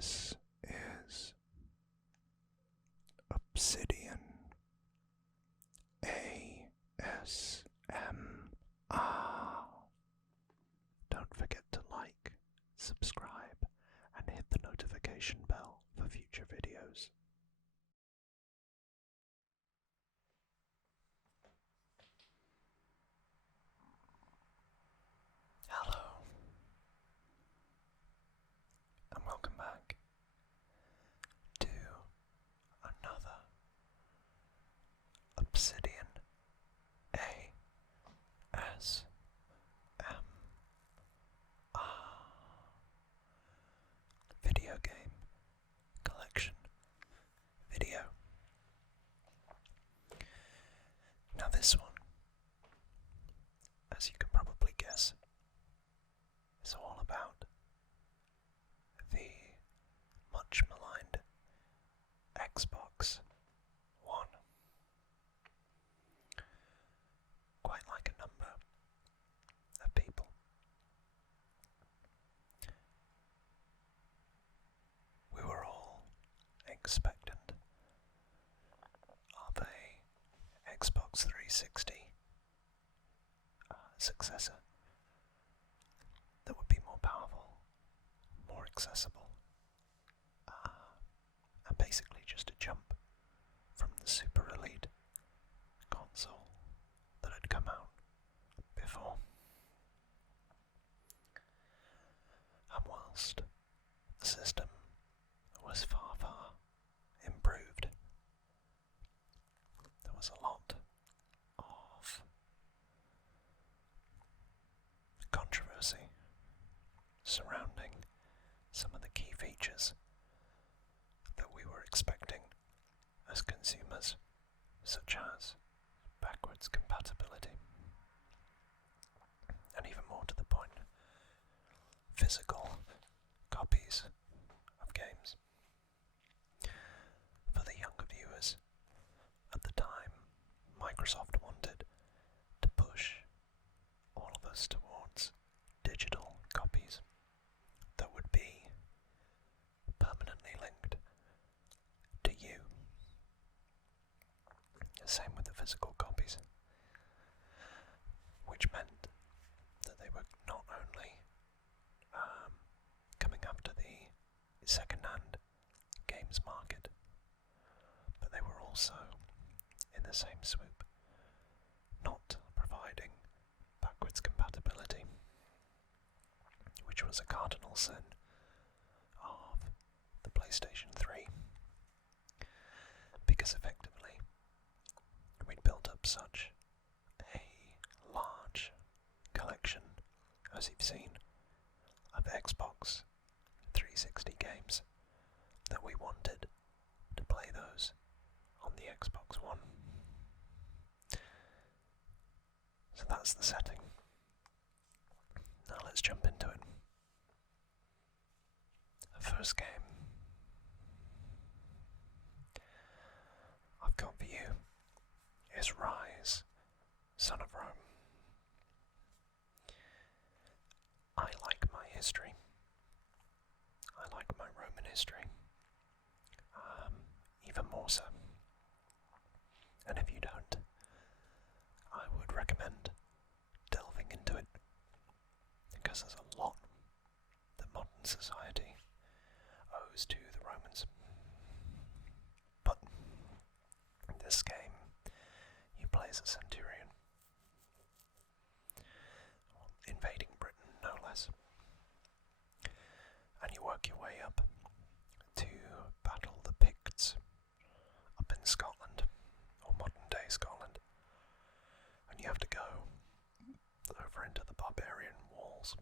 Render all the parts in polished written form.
This is Obsidian ASMR. Don't forget to like, subscribe, and hit the notification bell for future videos. Hello, and welcome back to another Obsidian ASMR video game collection video. Now this one, as you can probably guess, is all about the much maligned Xbox One. Quite like a number of people. We were all expectant of a Xbox 360 successor that would be more powerful, more accessible, and basically just a jump from the super elite console that had come out before. And whilst the system was far, far improved, there was a lot of controversy surrounding some of the key features that we were expecting as consumers, such as backwards compatibility, and even more to the point, physical copies of games. For the younger viewers, at the time, Microsoft wanted to push all of us towards digital copies that would be permanently linked to you. Same with the physical copies, which meant that they were not only coming after the second-hand games market, but they were also, in the same swoop, not providing backwards compatibility, which was a cardinal sin of the PlayStation 3, because effectively we'd built up such a large collection, as you've seen, of Xbox 360 games that we wanted to play those on the Xbox One. So that's the setting. Now let's jump into it. The first game I've got for you is Ryse, Son of Rome. I like my history. I like my Roman history. Even more so. And if you don't, I would recommend delving into it, because there's a lot that modern society owes to the Romans. But in this game, you play as a centurion, invading Britain no less, and you work your way up to battle the Picts up in Scotland, or modern day Scotland, and you have to go over into the barbarian walls.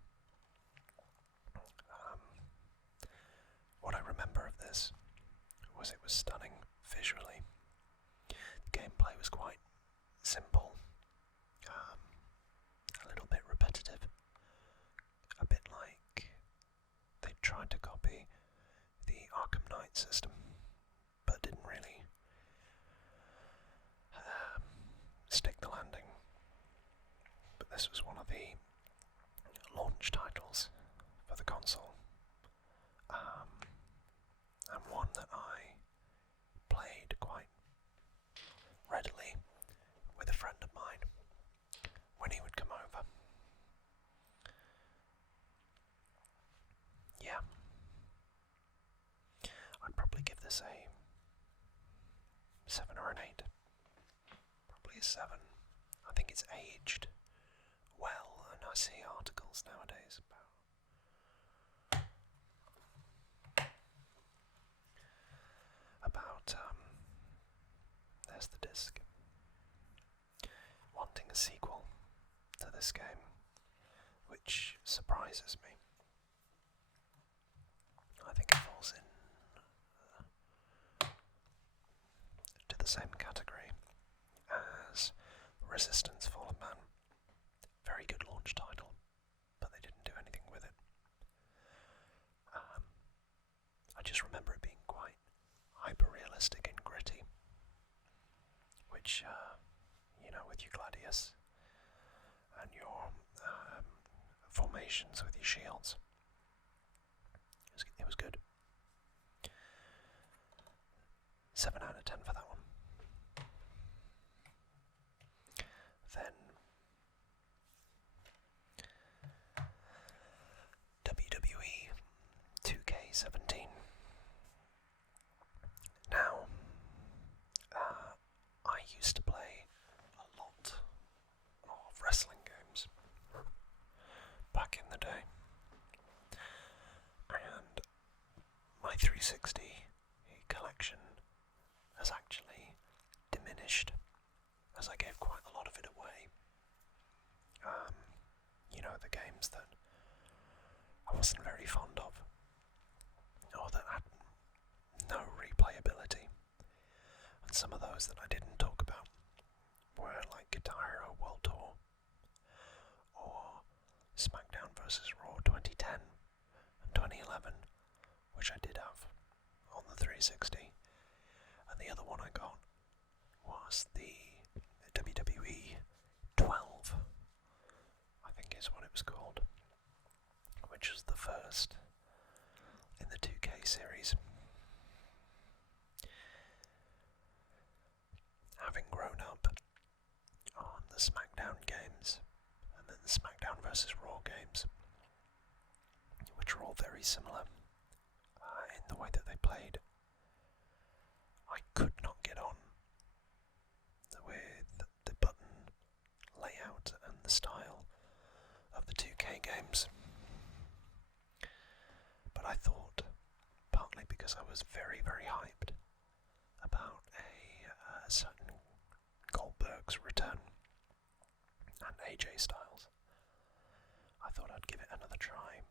What I remember of this was it was stunning visually. The gameplay was quite simple, a little bit repetitive, a bit like they tried to copy the Arkham Knight system, but didn't really stick the landing. But this was one of the launch titles for the console, this a 7 or an 8? Probably a 7. I think it's aged well, and I see articles nowadays about there's the disc, wanting a sequel to this game, which surprises me. I think it falls in to the same category as Resistance Fallen Man. Very good launch title, but they didn't do anything with it. I just remember it being quite hyper-realistic and gritty, which, with your gladius and your formations with your shields, it was good. 7 out of 10 for that one. Then WWE 2K17. Now, I used to play a lot of wrestling games back in the day, and my 360 collection has actually diminished as I gave quite a lot of it away. The games that I wasn't very fond of, or that had no replayability, and some of those that I didn't talk about were like Guitar Hero World Tour, or SmackDown vs. Raw 2010 and 2011, which I did have on the 360, and the other one I got was the WWE 12, I think is what it was called, which was the first in the 2K series. Having grown up on the SmackDown games and then the SmackDown vs. Raw games, which were all very similar in the way that they played, I could not get on with the button layout and the style of the 2K games. But I thought, partly because I was very, very hyped about a certain Goldberg's return and AJ Styles, I thought I'd give it another try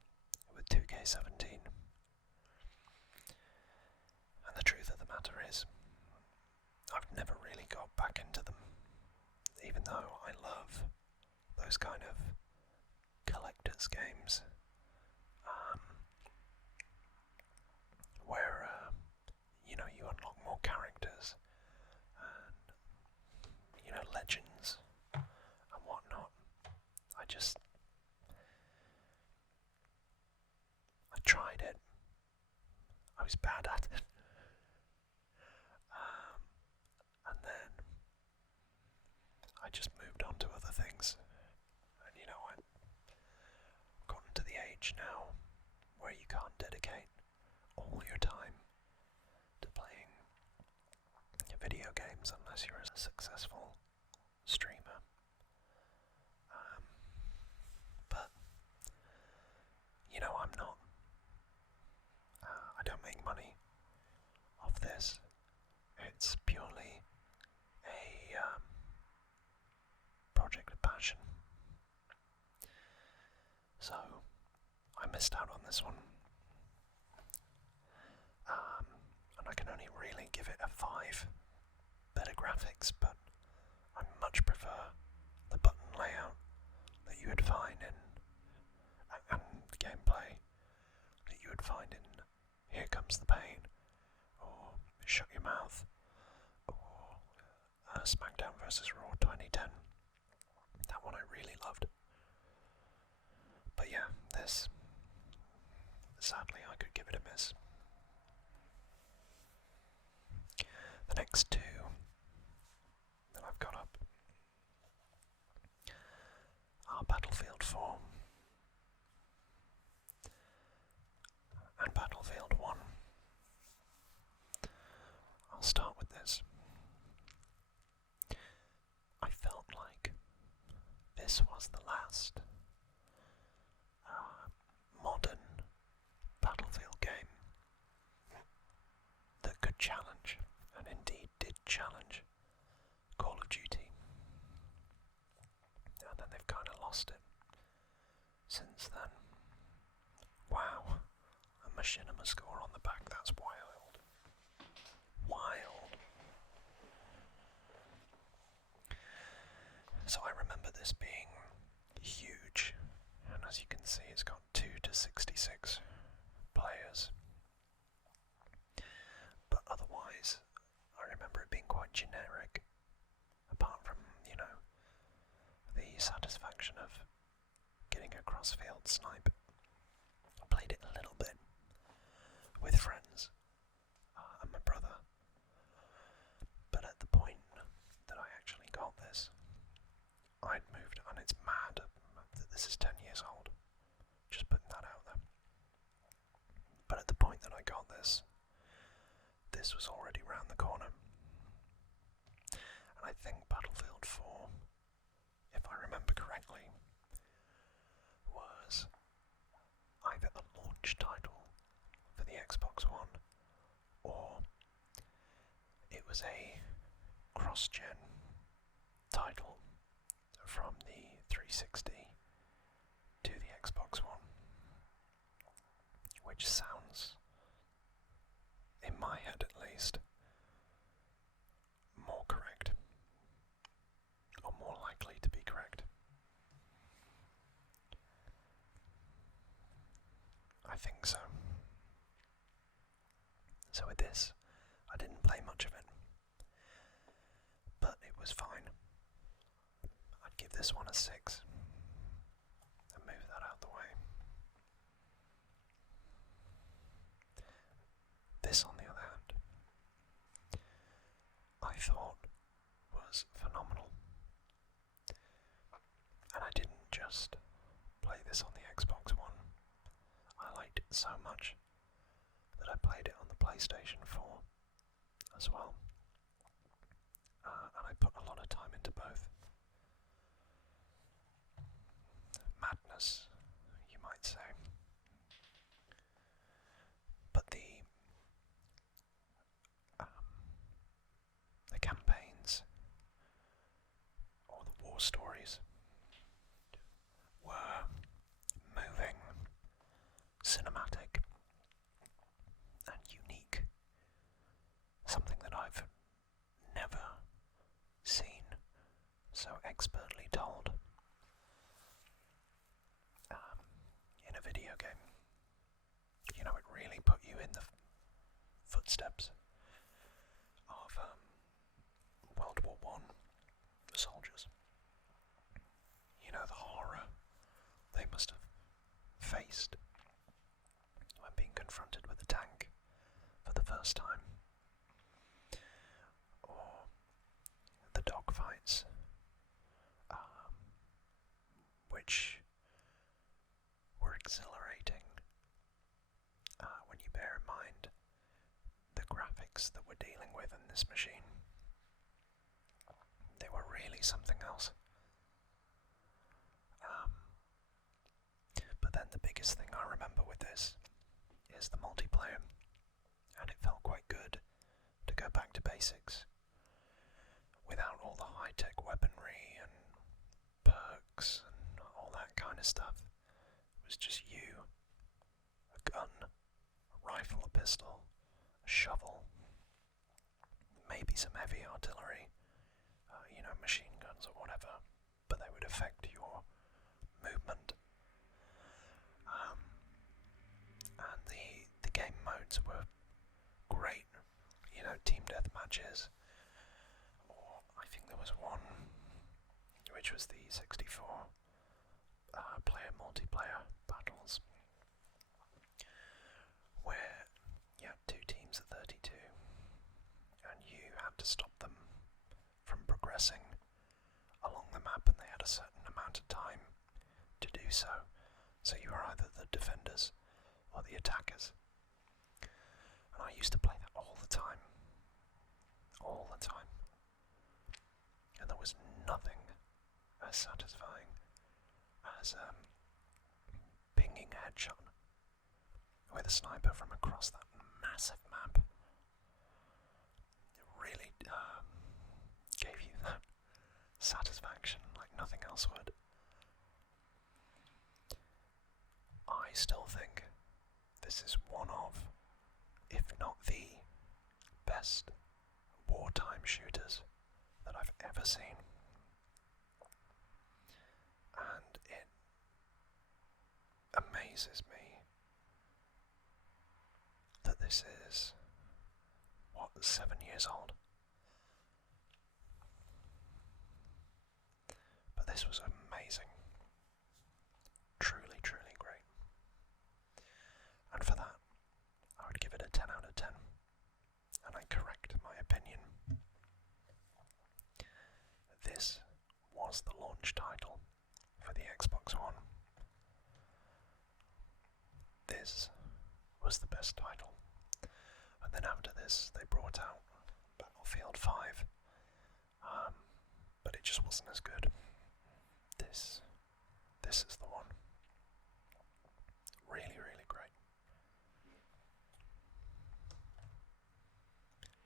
with 2K17. And the truth of the matter is, I've never really got back into them, even though I love those kind of collector's games, where you unlock more characters and legends and whatnot. I tried it. I was bad at it. And then I just moved on to other things. And I've gotten to the age now where you can't dedicate all your time to playing video games unless you're a successful streamer. But I'm not. I don't make money off this. It's purely a project of passion. So I missed out on this one. And I can only really give it a 5. Better graphics, but I much prefer the button layout that you would find in and the gameplay that you would find in Here Comes the Pain, or Shut Your Mouth, or SmackDown vs. Raw 2010. That one I really loved. But yeah, this, sadly, I could give it a miss. The next two that I've got up are Battlefield 4 and Battlefield 1. last modern Battlefield game that could challenge, and indeed did challenge, Call of Duty. And then they've kind of lost it since then. Wow, a machinima score on the back, that's wild. Wild. So I remember this being huge, and as you can see it's got 2 to 66 players. But otherwise, I remember it being quite generic, apart from, the satisfaction of getting a crossfield snipe. I played it a little bit with friends and my brother, but at the point that I actually got this, I'd moved, and it's mad that this is 10 years old, just putting that out there. But at the point that I got this was already round the corner. And I think Battlefield 4, if I remember correctly, was either a launch title for the Xbox One, or it was a cross-gen title from the 360 to the Xbox One, which sounds, in my head at least, more correct, or more likely to be correct. I think so. So with this, I didn't play much of it, but it was fine. I'd give this one a 6 and move that out the way. This, on the other hand, I thought was phenomenal. And I didn't just play this on the Xbox One. I liked it so much that I played it on the PlayStation 4 as well. And I put a lot of time into both. Madness, you might say. But the campaigns, or the war stories, were moving, cinematic, and unique. Something that I've never seen so expertly told in a video game. It really put you in the footsteps of World War I soldiers. The horror they must have faced when being confronted with a tank for the first time, or the dogfights, which were exhilarating when you bear in mind the graphics that we're dealing with in this machine. They were really something else. But then the biggest thing I remember with this is the multiplayer, and it felt quite good to go back to basics without all the high-tech weaponry and perks and all that kind of stuff. It was just you, a gun, a rifle, a pistol, a shovel, maybe some heavy artillery, machine guns or whatever, but they would affect your movement. And the game modes were great, team deathmatches, or I think there was one which was the 64 player multiplayer battles, where you had 2 teams of 32 and you had to stop them from progressing along the map, and they had a certain amount of time to do so. So you were either the defenders or the attackers. And I used to play that all the time. All the time. And there was nothing as satisfying as pinging a headshot with a sniper from across that massive map. It really gave you that satisfaction like nothing else would. I still think this is one of, if not the best wartime shooters that I've ever seen. And it amazes me that this is, 7 years old? But this was amazing. Truly, truly great. And for that, I would give it a 10 out of 10. And I correct my opinion. This was the launch title for the Xbox One. This was the best title. And then after this, they brought out Battlefield 5. But it just wasn't as good. This is the one. Really, really great.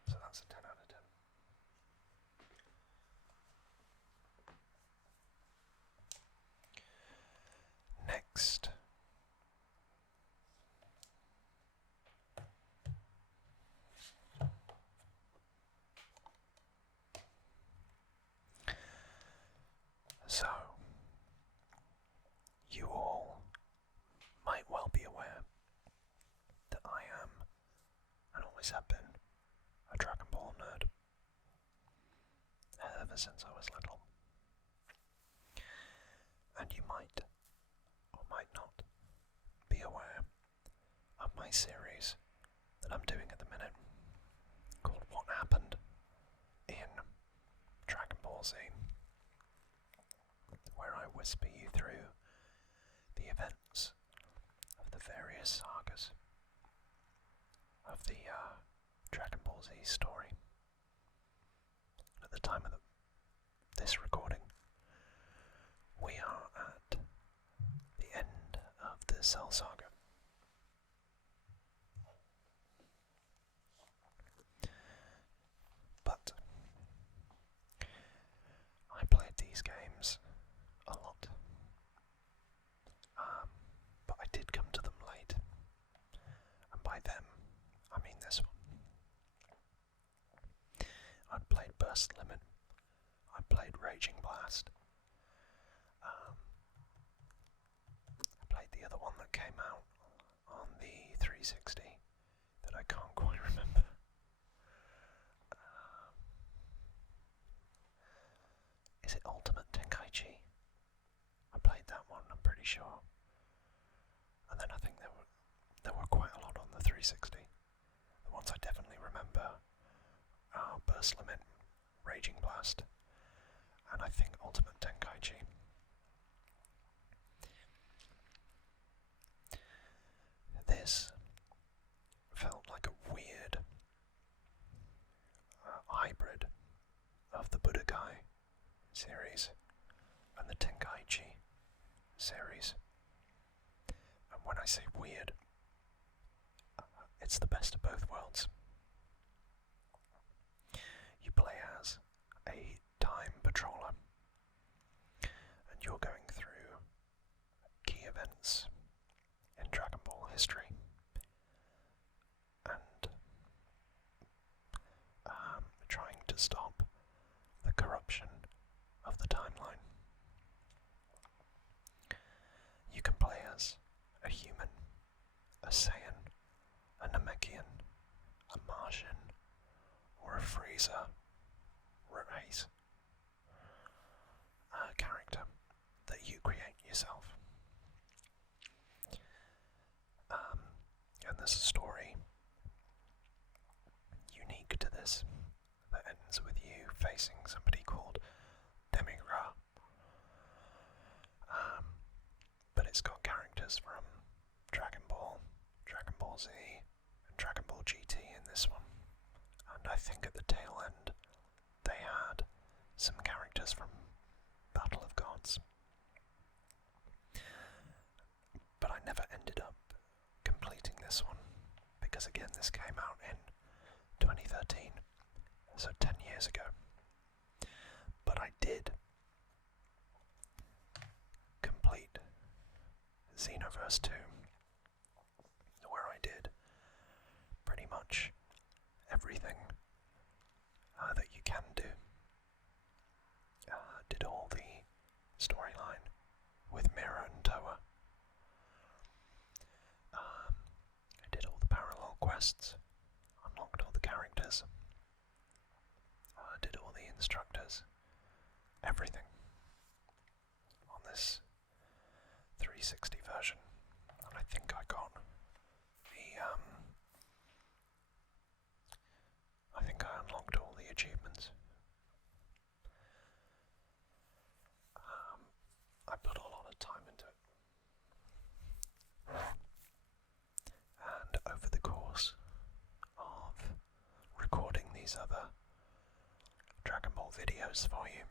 So that's a 10 out of 10. Next. So, you all might well be aware that I am, and always have been, a Dragon Ball nerd. Ever since I was little. And you might, or might not, be aware of my series that I'm doing at the minute, called What Happened in Dragon Ball Z, where I whisper you through the events of the various sagas of the Dragon Ball Z story. At the time of this recording, we are at the end of the Cell Saga. But I played these games a lot. But I did come to them late. And by them, I mean this one. I'd played Burst Limit. I played Raging Blast. I played the other one that came out on the 360 that I can't quite remember. Is it Ultimate Tenkaichi? I played that one, I'm pretty sure. And then I think there were quite a lot on the 360. The ones I definitely remember are Burst Limit, Raging Blast, and I think Ultimate Tenkaichi. This felt like a weird hybrid of the Budokai series and the Tenkaichi series. And when I say weird, it's the best of both worlds. You play as a time patroller, and you're going through key events in Dragon Ball history, and trying to stop the corruption of the timeline. You can play as a human, a Saiyan, a Namekian, a Martian, or a Freezer, Ryse, a character that you create yourself. And there's a story unique to this that ends with you facing somebody called Demigra. But it's got characters from Dragon Ball, Dragon Ball Z, and Dragon Ball GT in this one. And I think at the tail end, they had some characters from Battle of Gods. never ended up completing this one, because again this came out in 2013, so 10 years ago. But I did complete Xenoverse 2, where I did pretty much everything that you can do. Did all the storyline with Mira and Toa. I did all the parallel quests, unlocked all the characters, did all the instructors, everything on this 360 version. And I think I got I think I unlocked all the achievements. I put a lot of time into it. And over the course of recording these other Dragon Ball videos for you,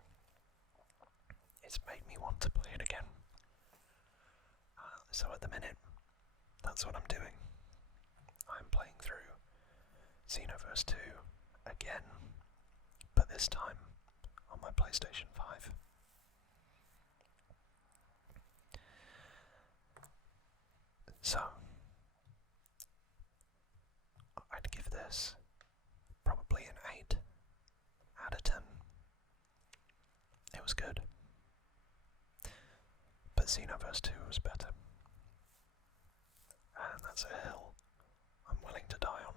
it's made me want to play it again. So at the minute, that's what I'm doing. I'm playing through Xenoverse 2 again, but this time on my PlayStation 5. So, I'd give this probably an 8 out of 10. It was good, but Xenoverse 2 was better. And that's a hill I'm willing to die on,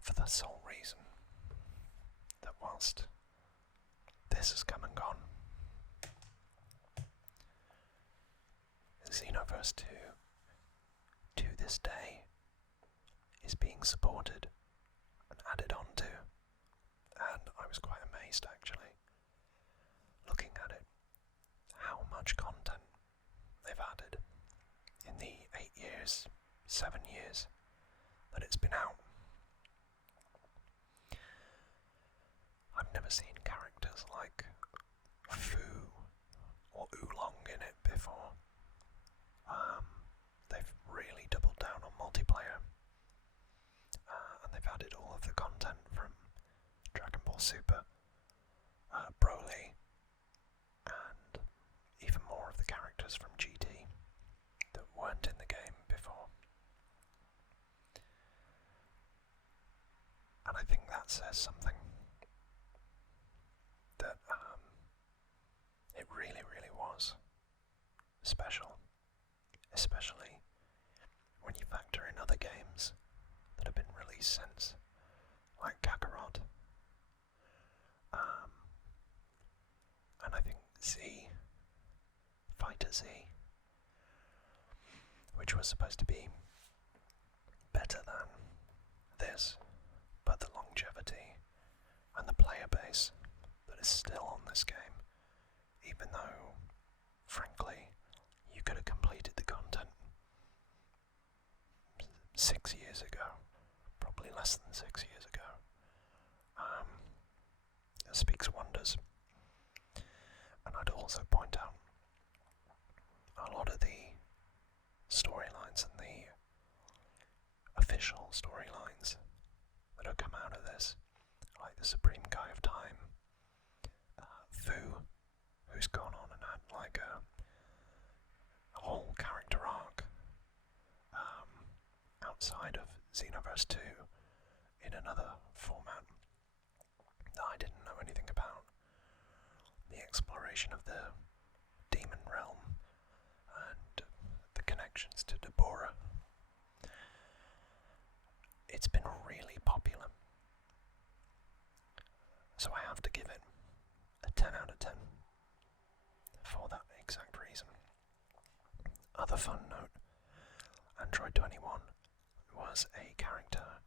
for the sole reason that whilst this has come and gone, Xenoverse 2 to this day is being supported and added on to, and I was quite amazed actually, looking at it, how much content they've added in the 8 years, 7 years that it's been out. I've never seen characters like Fu or Oolong in it before. They've really doubled down on multiplayer, and they've added all of the content from Dragon Ball Super, Broly, and even more of the characters from GT that weren't in the game before. And I think that says something, that it really, really was special, especially when you factor in other games that have been released since, like Kakarot, and I think Fighter Z, which was supposed to be better than this, but the longevity and the player base that is still on this game, even though, frankly, you could have completed the content 6 years ago, probably less than 6 years ago, it speaks wonders. And I'd also point out a lot of the storylines and the official storylines that have come out of this, like the Supreme Guy of Time, Fu, who's gone on and had like a whole character arc outside of Xenoverse 2 in another format that I didn't know anything about. The exploration of the demon realm and the connections to Deborah. It's been really popular, so I have to give it a 10 out of 10 for that exact reason. Other fun note, Android 21 was a character,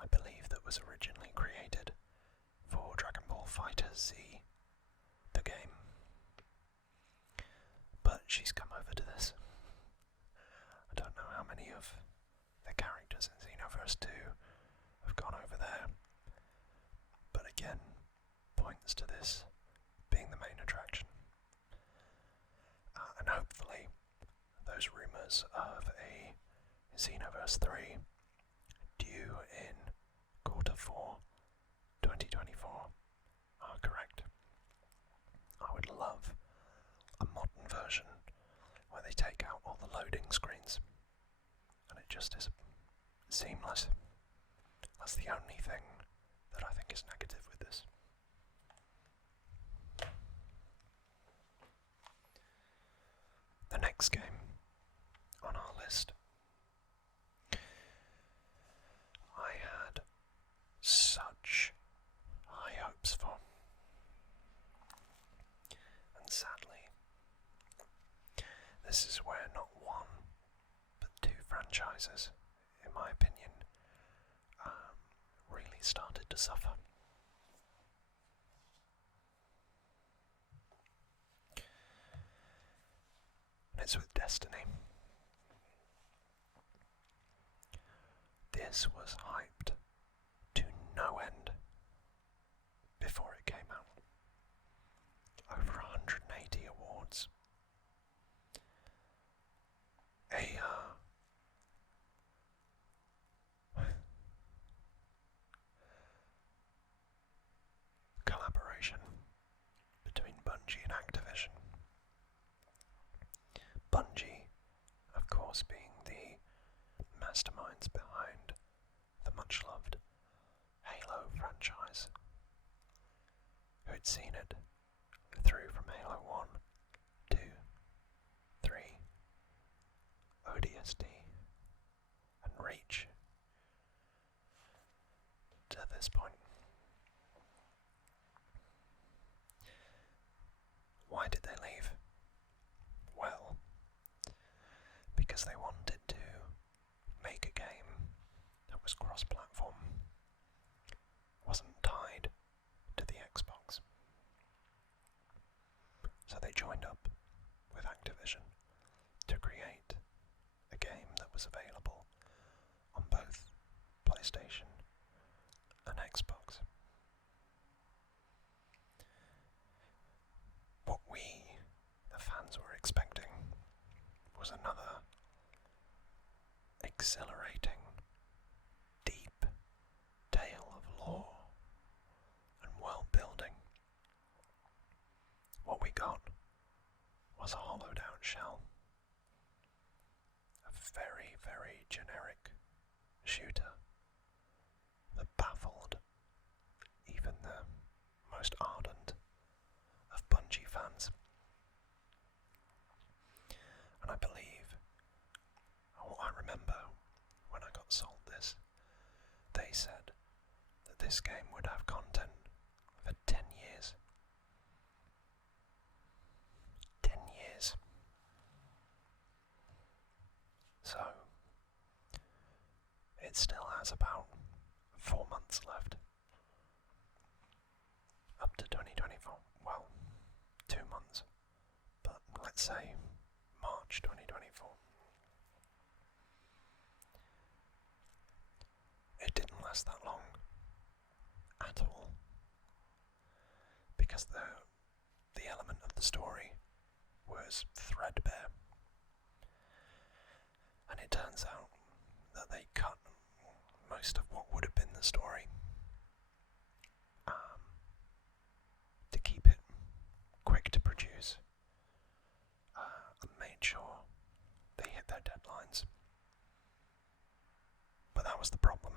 I believe, that was originally created for Dragon Ball Fighter Z, the game. But she's come over to this. I don't know how many of the characters in Xenoverse 2 have gone over there, but again, points to this being the main attraction. And hopefully those rumours of a Xenoverse 3 due in Q4 2024 are correct. I would love a modern version where they take out all the loading screens and it just is seamless. That's the only thing that I think is negative with this. The next game on our list I had such high hopes for, and sadly this is where not one but two franchises, in my opinion, really started to suffer. And it's with Destiny. This was hyped to no end before it came out. Over 180 awards. A collaboration between Bungie and Activision. Bungie, of course, being the masterminds behind the much-loved Halo franchise, who had seen it through from Halo 1, 2, 3, ODST, and Reach to this point. Why did they leave? Well, because they wanted to make a game that was cross-platform, wasn't tied to the Xbox. So they joined up with Activision to create a game that was available on both PlayStation and Xbox. What we, the fans, were expecting was another exhilarating, deep tale of lore and world building. What we got was a hollowed out shell. A very, very generic shooter that baffled even the most ardent of Bungie fans. And I believe, or I remember when I got sold this, they said that this game would have content for 10 years. 10 years. So, it still has about 4 months left. Up to 2024. Well, 2 months. But let's say March 2024. It didn't last that long at all, because the element of the story was threadbare, and it turns out that they cut most of what would have been the story to keep it quick to produce, and made sure they hit their deadlines. But that was the problem.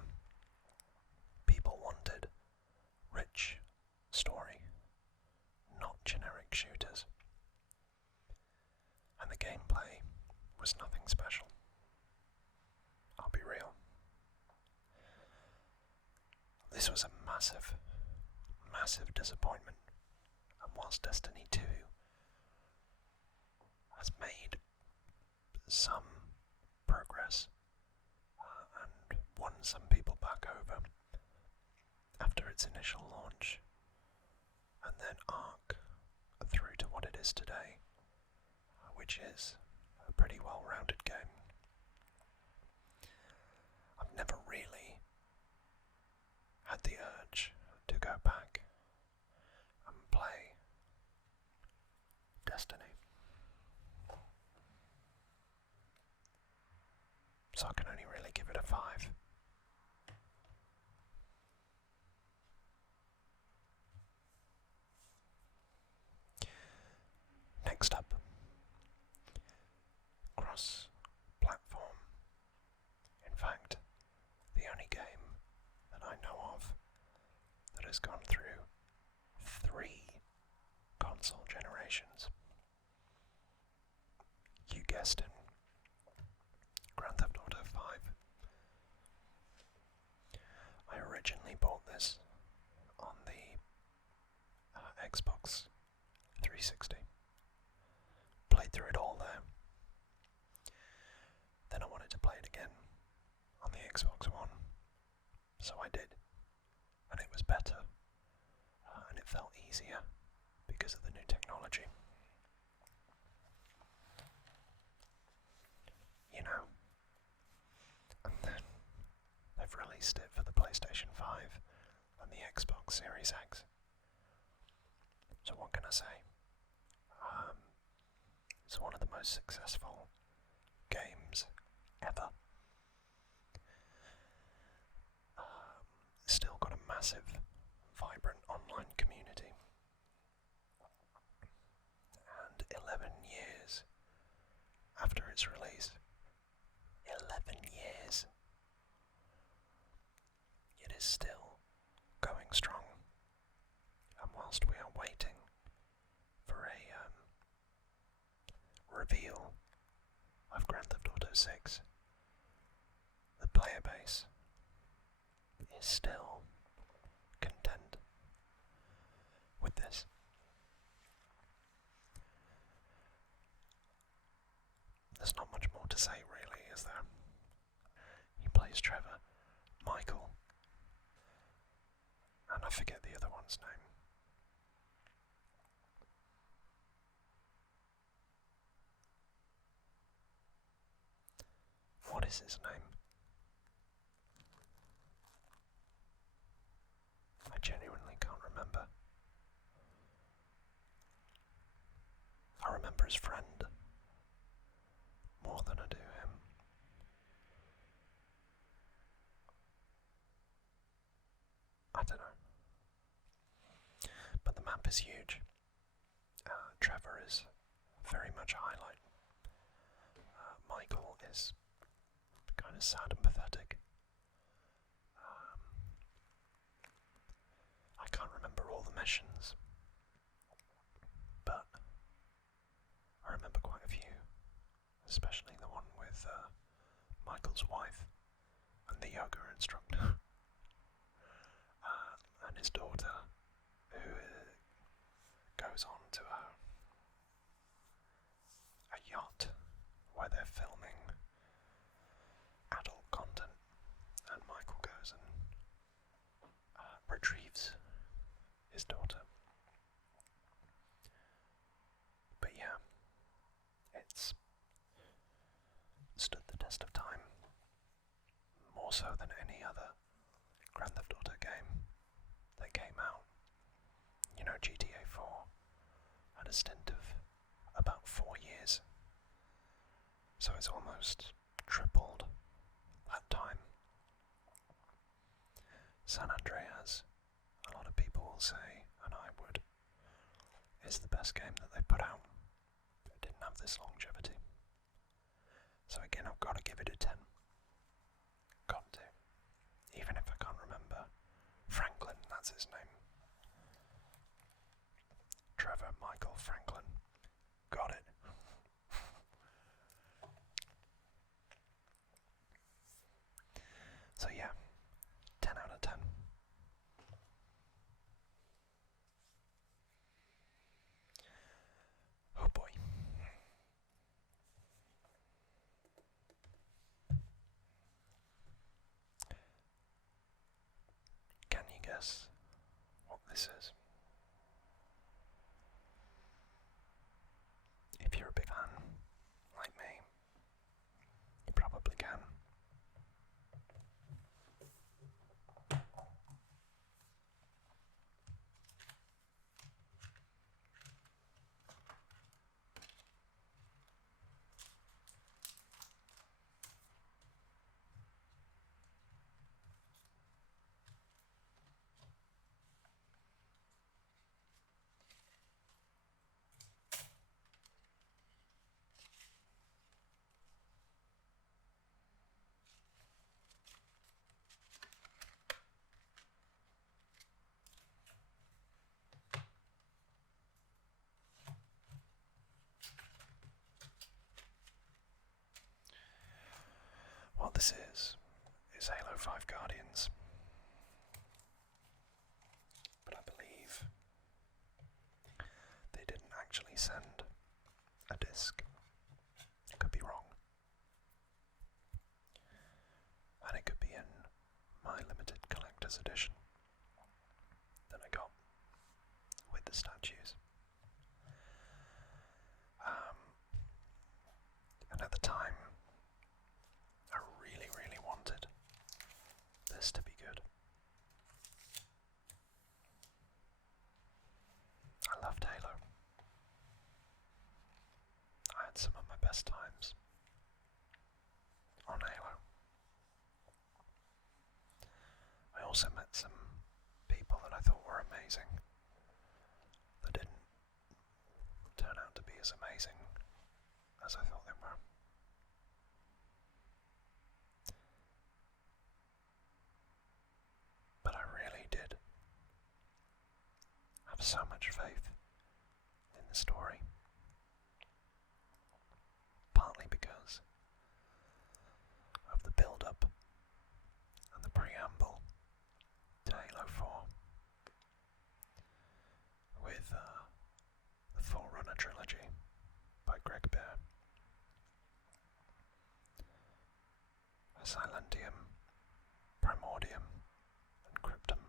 People wanted rich story, not generic shooters. And the gameplay was nothing special. I'll be real. This was a massive, massive disappointment. And whilst Destiny 2 has made some progress and won some people back over after its initial launch, and then arc through to what it is today, which is a pretty well-rounded game, I've never really had the urge to go back and play Destiny. so I can only really give it a 5. Next up, cross-platform. In fact, the only game that I know of that has gone through 3 console generations. You guessed it, Grand Theft Auto 5. I originally bought this on the Xbox 360. Played through it all there. Then I wanted to play it again on the Xbox One, so I did, and it was better, and it felt easier because of the new technology. You know, and then they've released it for the PlayStation 5 and the Xbox Series X. So what can I say? It's one of the most successful games ever. Still got a massive, vibrant online community. And 11 years after its release, 11 years, it is still going strong. And whilst we are waiting for a reveal of Grand Theft Auto 6, the player base is still content with this. There's not much more to say, really, is there? He plays Trevor, Michael, and I forget the other one's name. What is his name? I genuinely can't remember. I remember his friend more than I do him. I don't know. But the map is huge. Trevor is very much a highlight. Michael is kind of sad and pathetic. I can't remember all the missions, but I remember quite a few, especially the one with Michael's wife and the yoga instructor, and his daughter, who goes on to a yacht where they're filming adult content, and Michael goes and retrieves his daughter. But yeah, it's stood the test of time, more so than any other Grand Theft Auto game that came out. You know, GTA 4 had a stint of about 4 years, so it's almost tripled that time. San Andreas, a lot of people will say, and I would, is the best game that they put out. It didn't have this longevity. So again, I've got to give it a 10. Got to. Even if I can't remember. Franklin, that's his name. Trevor Michael Franklin. Got it. So yeah, 10 out of 10. Oh boy. Can you guess what this is? If you're a big fan, like me, you probably can. this is Halo 5 Guardians. But I believe they didn't actually send a disc. Could be wrong. And it could be in my limited collector's edition that I got with the statues. And at the time, I really, really wanted this to be good. I loved Halo. I had some of my best times on Halo. I also met some people that I thought were amazing that didn't turn out to be as amazing as I thought they were. But I really did have so much faith in the story. Partly because of the build-up and the preamble to Halo 4 with the Forerunner trilogy by Greg Bear. Silentium, Primordium, and Cryptum.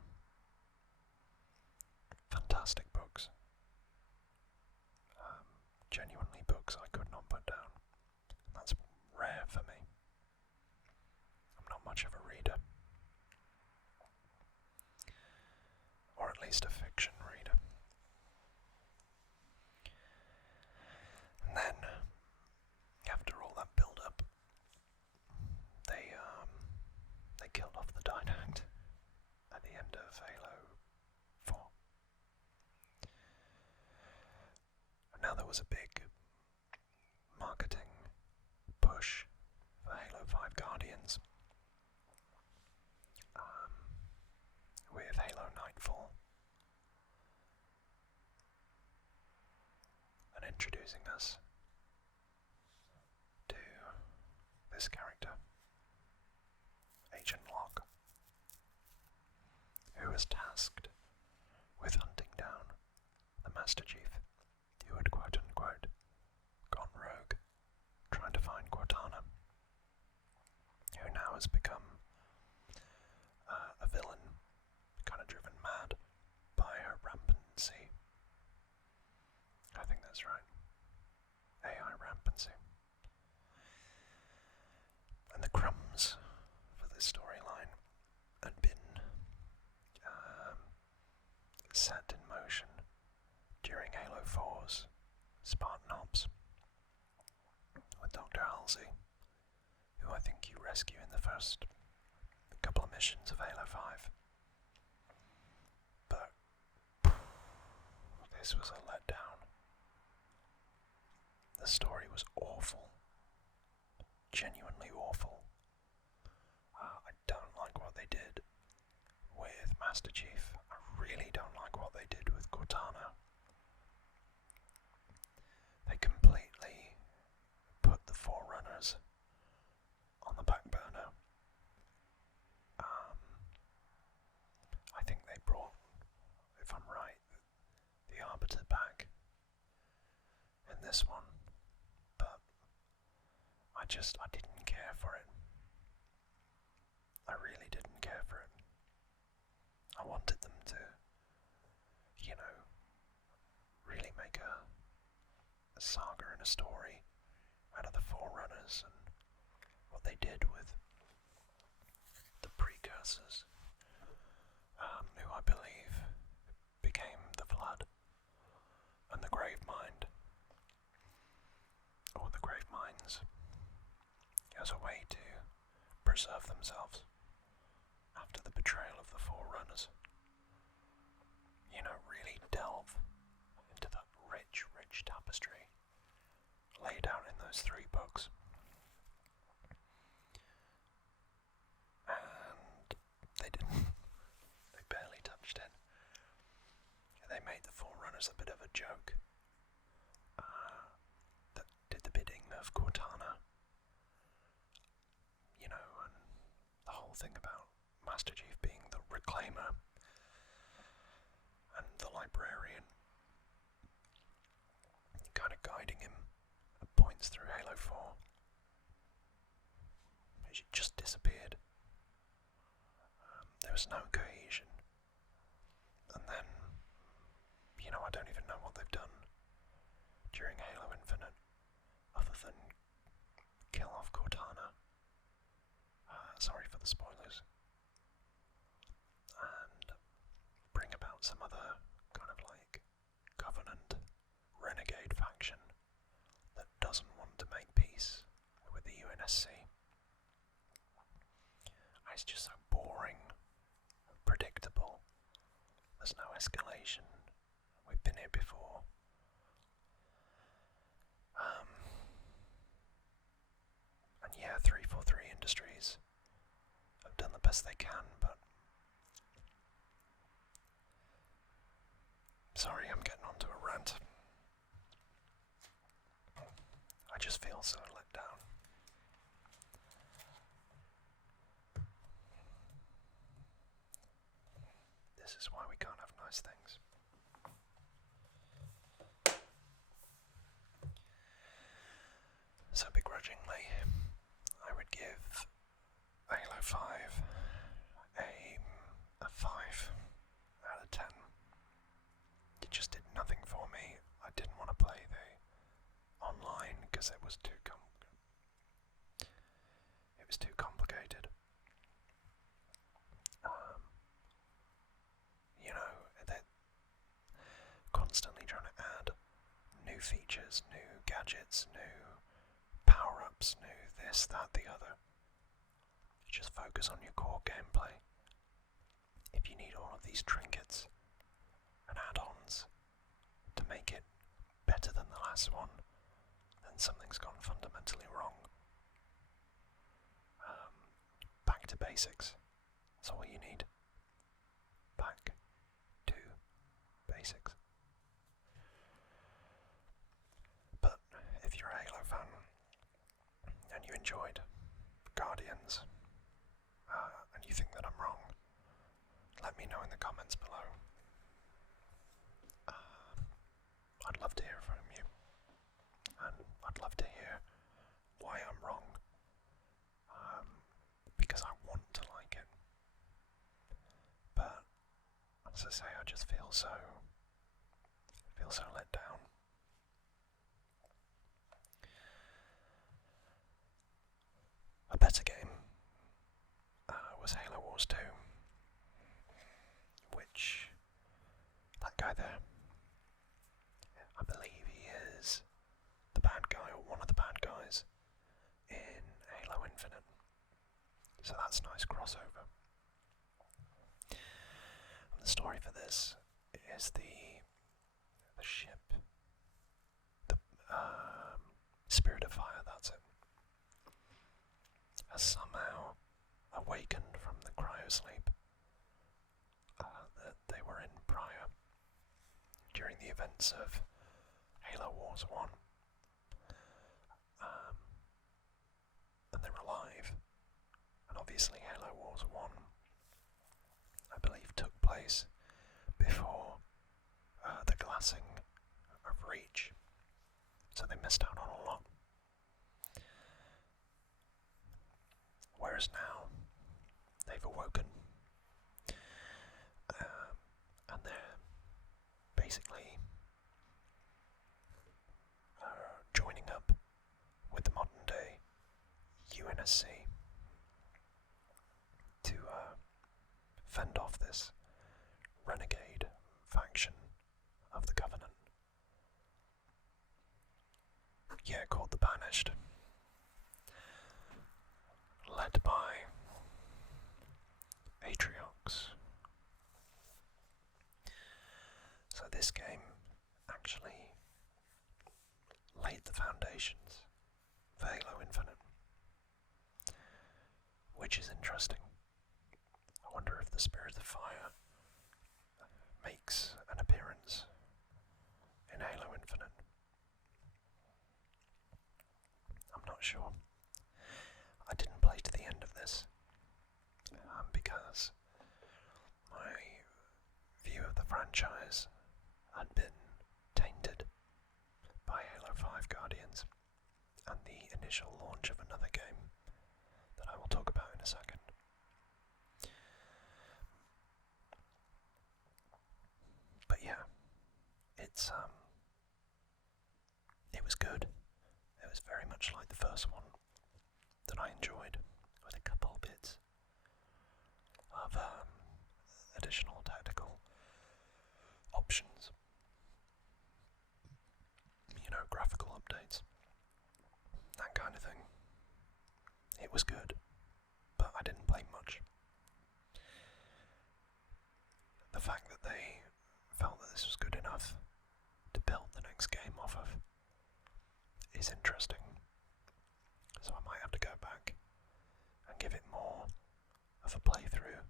Fantastic books. Genuinely books I could not put down. That's rare for me. I'm not much of a reader. Or at least a fiction reader. And then, after all that build-up, they killed off the Dynact at the end of Halo 4. And now there was a big marketing push for Halo 5 Guardians with Halo Nightfall and introducing us to this character, Agent Locke, who was tasked with hunting down the Master Chief, who had quote-unquote gone rogue, trying to find Cortana, who now has become a villain, kind of driven mad by her rampancy. I think that's right. AI rampancy. And the crumbs for this storyline had been set in motion during Halo 4's Spartan Ops with Dr. Halsey, who I think you rescue in the first couple of missions of Halo 5. But this was a letdown. The story was awful. Genuinely awful. I don't like what they did with Master Chief. I really don't like what they did with Cortana. They completely put the Forerunners on the back burner. I think they brought, if I'm right, the Arbiter back in this one, but I didn't care for it. I really didn't care for it. I wanted them to, really make a saga and a story out of the Forerunners and what they did with the precursors, who I believe became the Flood and the Gravemind, or the Gravemines, as a way to preserve themselves after the betrayal of the Forerunners. Really delve into that rich, rich tapestry laid out in those 3 books. And they didn't. They barely touched it. They made the Forerunners a bit of a joke that did the bidding of Cortana. Master Chief being the Reclaimer and the Librarian, kind of guiding him at points through Halo 4. She just disappeared. There was no cohesion. And then, I don't even know what they've done during Halo Infinite, other than kill off Cortana. Sorry for the spoilers. And bring about some other kind of like Covenant renegade faction that doesn't want to make peace with the UNSC. It's just so boring, predictable. There's no escalation. We've been here before. And yeah, 343 Industries have done the best they can, but sorry, I'm getting onto a rant. I just feel so let down. This is why we can't have nice things. So begrudgingly, I would give Halo 5 a 5 out of 10. It just did nothing for me. I didn't want to play the online because it was too complicated. They're constantly trying to add new features, new gadgets, new power-ups, new this, that, the other. Just focus on your core gameplay. If you need all of these trinkets and add-ons to make it better than the last one, then something's gone fundamentally wrong. Back to basics. That's all you need. Back to basics. But if you're a Halo fan and you enjoyed Guardians and you think that I'm wrong, let me know in the comments below. I'd love to hear from you, and I'd love to hear why I'm wrong, because I want to like it. But as I say, I just feel so let down. A better game was Halo Wars 2, which that guy there, I believe he is the bad guy or one of the bad guys in Halo Infinite. So that's a nice crossover. And the story for this is the ship, the Spirit of Fire, that's it, has somehow awakened from the cryosleep that they were in prior, during the events of Halo Wars 1. And they're alive. And obviously Halo Wars 1, I believe, took place before the glassing of Reach. So they missed out on a lot. Whereas now, they've awoken. And they're basically joining up with the modern day UNSC to fend off this renegade faction of the Covenant. Yeah, called the Banished. Led by Atriox. So this game actually laid the foundations for Halo Infinite, which is interesting. I wonder if the Spirit of Fire makes an appearance in Halo Infinite. I'm not sure. I didn't play to the end of this because yeah, it was good. It was very much like the first one that I enjoyed, with a couple bits of additional tactical options. Graphical updates, that kind of thing. It was good, but I didn't play much. The fact that they felt that this was good enough to build the next game off of is interesting. So I might have to go back and give it more of a playthrough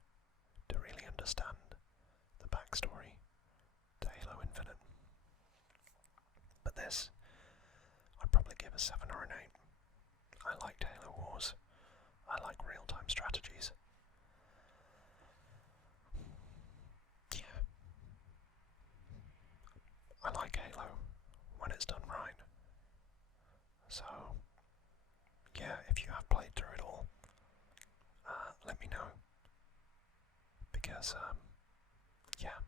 to really understand the backstory to Halo Infinite. But this, I'd probably give a 7 or an 8. I liked Halo Wars. I like real-time strategies. Yeah. I like Halo when it's done right. So, yeah, if you have played through it all, let me know. Because, yeah,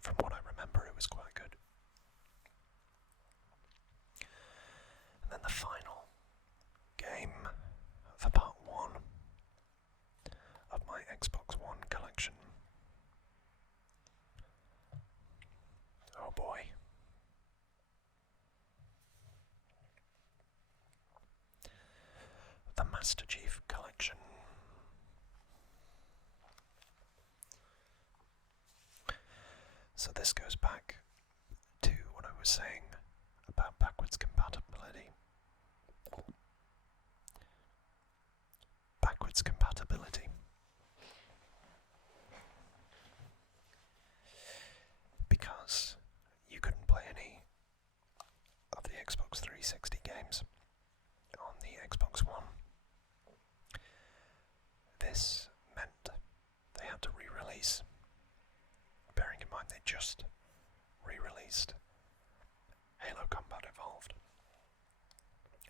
from what I remember, it was quite good. And then the final game for part 1 of my Xbox One collection. Oh boy. The Master Chief Collection. So this goes back to what I was saying about backwards compatibility. Backwards compatibility. Because you couldn't play any of the Xbox 360 games on the Xbox One. This meant they had to re-release, bearing in mind they just re-released Halo Combat Evolved,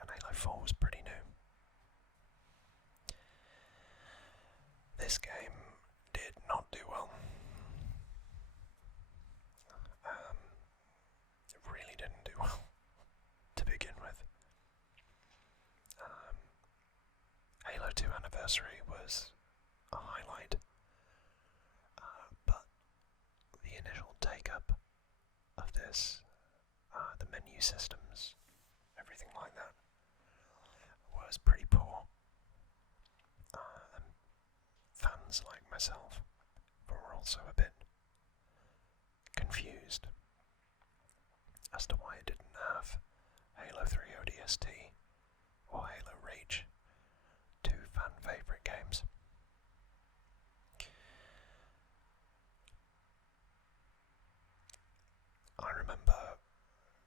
and Halo 4 was pretty new. This game did not do well. It really didn't do well to begin with. Halo 2 Anniversary was a highlight, but the initial take-up of this, the menu systems, everything like that, was pretty poor. Fans like myself were also a bit confused as to why it didn't have Halo 3 ODST or Halo Reach, two fan favourite games. I remember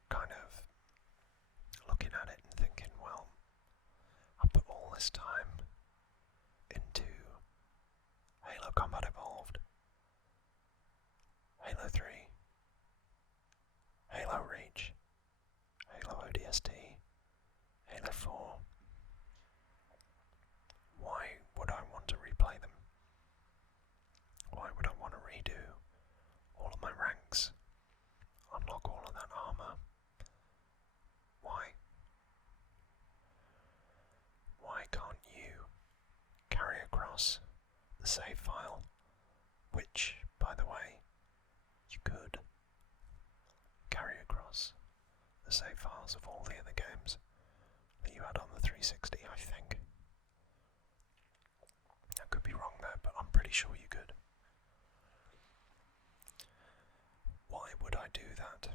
kind of looking at it and thinking, well, I put all this time into Halo Combat Evolved, Halo 3, Halo Reach, Halo ODST, Halo 4. Why would I want to replay them? Why would I want to redo all of my ranks? Unlock all of that armor? Why? Why can't you carry across the save file, which, by the way, you could carry across the save files of all the other games that you had on the 360, I think. I could be wrong there, but I'm pretty sure you could. Why would I do that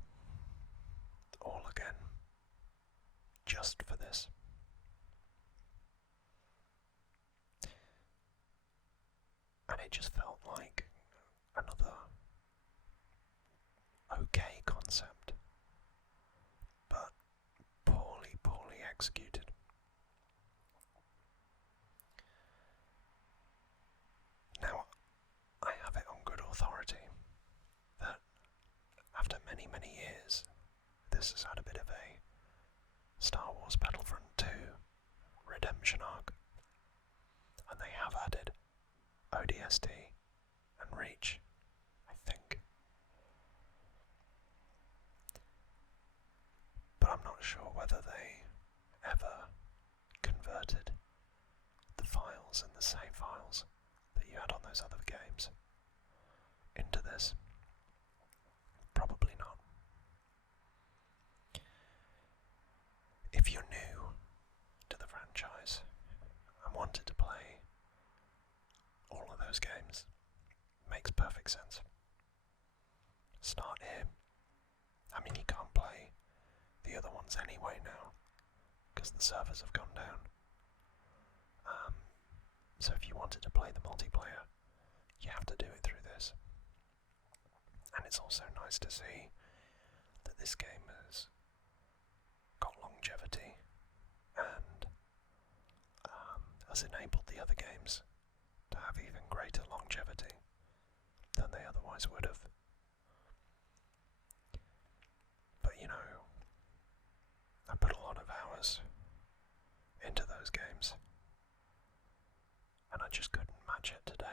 all again, just for this? And it just felt like another okay concept, but poorly executed. Now, I have it on good authority that after many years, this has had a bit of a Star Wars Battlefront 2 redemption arc, and they have added ODST and Reach, I think. those other games into this? Probably not. If you're new to the franchise and wanted to play all of those games, makes perfect sense. Start here. I mean, you can't play the other ones anyway now, because the servers have gone down. So if you wanted to play the multiplayer, you have to do it through this. And it's also nice to see that this game has got longevity and has enabled the other games to have even greater longevity than they otherwise would have. But you know, I put a lot of hours into those games, and I just couldn't match it today.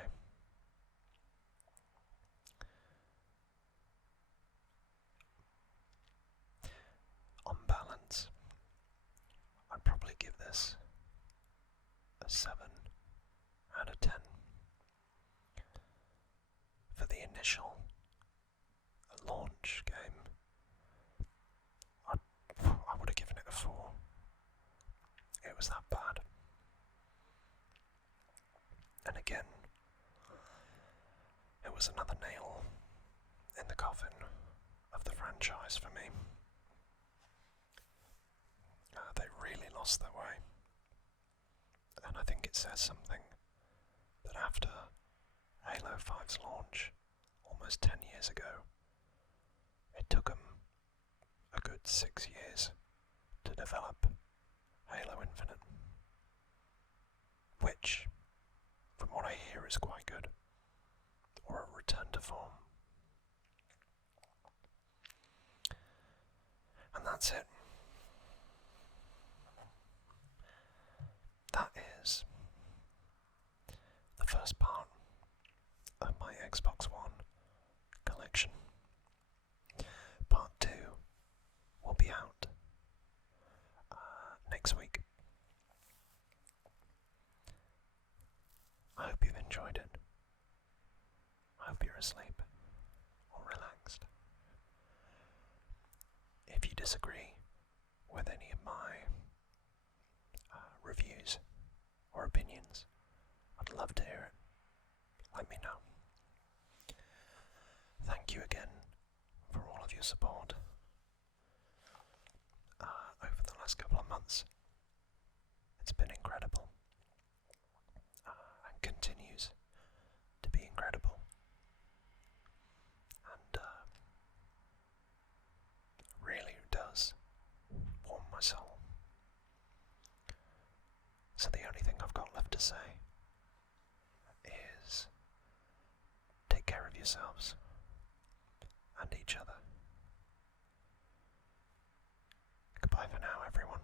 On balance, I'd probably give this a 7 out of 10. For the initial launch game, I would have given it a 4. It was that bad. And again, it was another nail in the coffin of the franchise for me. They really lost their way. And I think it says something that after Halo 5's launch, almost 10 years ago, it took them a good 6 years to develop Halo Infinite, which, from what I hear, is quite good, or a return to form. And that's it. That is the first part of my Xbox One collection. Part 2 will be out next week. I hope you've enjoyed it. I hope you're asleep or relaxed. If you disagree with any of my reviews or opinions, I'd love to hear it. Let me know. Thank you again for all of your support over the last couple of months. It's been incredible and continues to be incredible, and really does warm my soul. So the only thing I've got left to say is take care of yourselves and each other. Goodbye for now, everyone.